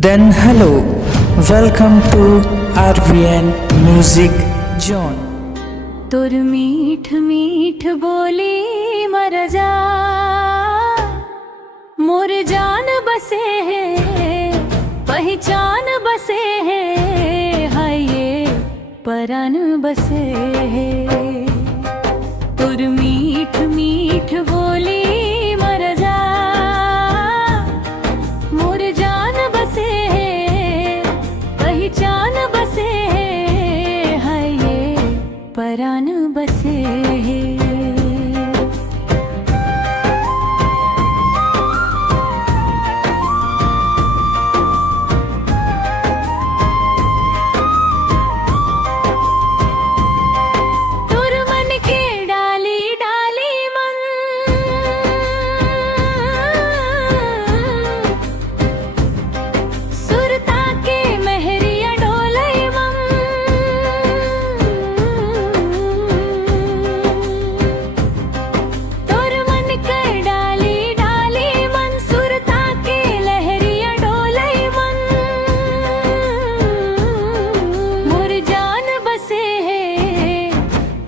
Then hello, welcome to RVN Music Zone. तोर मीठ मीठ बोली मर जा, मोर जान बसे है, पहचान बसे है, हाय ये परान बसे है। तोर मीठ मीठ बोली मर जा, मोर जान बसे है, पहचान बसे है, हाय ये परान बसे है।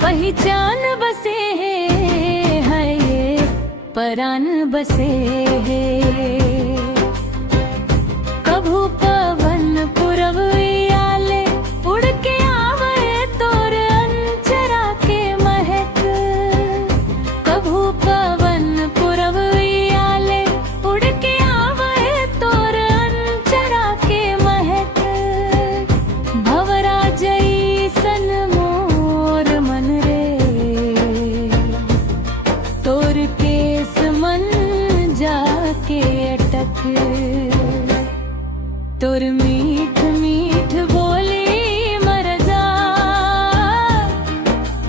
पहचान बसे है, हाय ये परान बसे है। कभू पवन पुरब आले, उड़ के आवे तोर अंचरा के महक। कभू पवन पुरब आले, उड़ के आवे तोर अंचरा के महक। भवरा जैसन मोर मन रे, तोर केस मन जाके अटक। तोर मीठ मीठ बोली मर जा,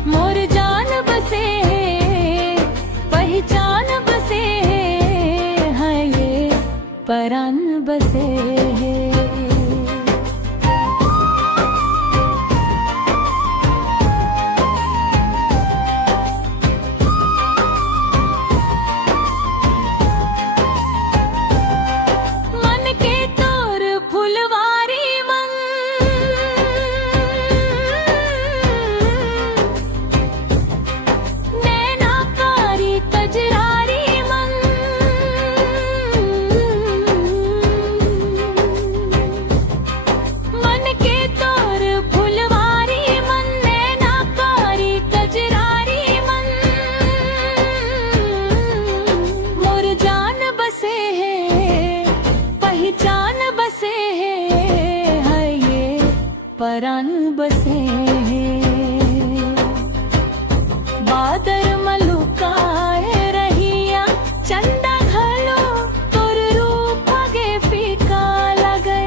मोर जान बसे है, पहचान बसे है, हाय ये परान बसे है। परान बसे हैं। बादर मलुकाए रहिया, चंदा घलो तोर रूप आगे फीका लगे।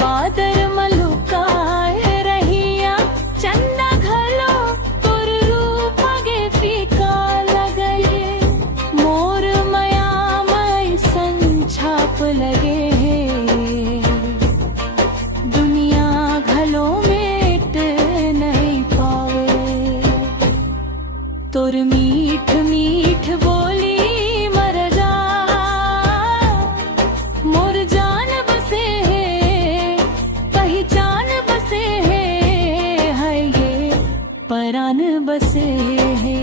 बादर मलुकाए रहिया, चंदा घलो तोर रूप आगे फीका लगे। मोर मया मई संछाप लगे है, तोर मीठ मीठ बोली मर जा, मोर जान बसे है, पहचान बसे है, हाय ये परान बसे है।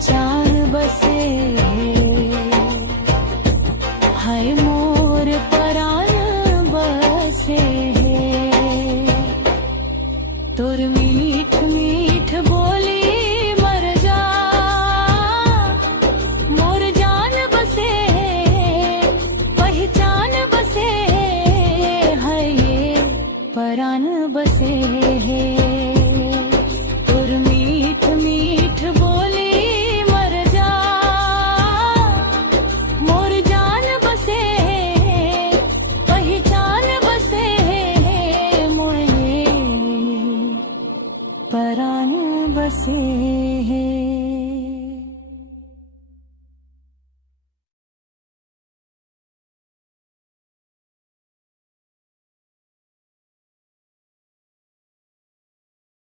चार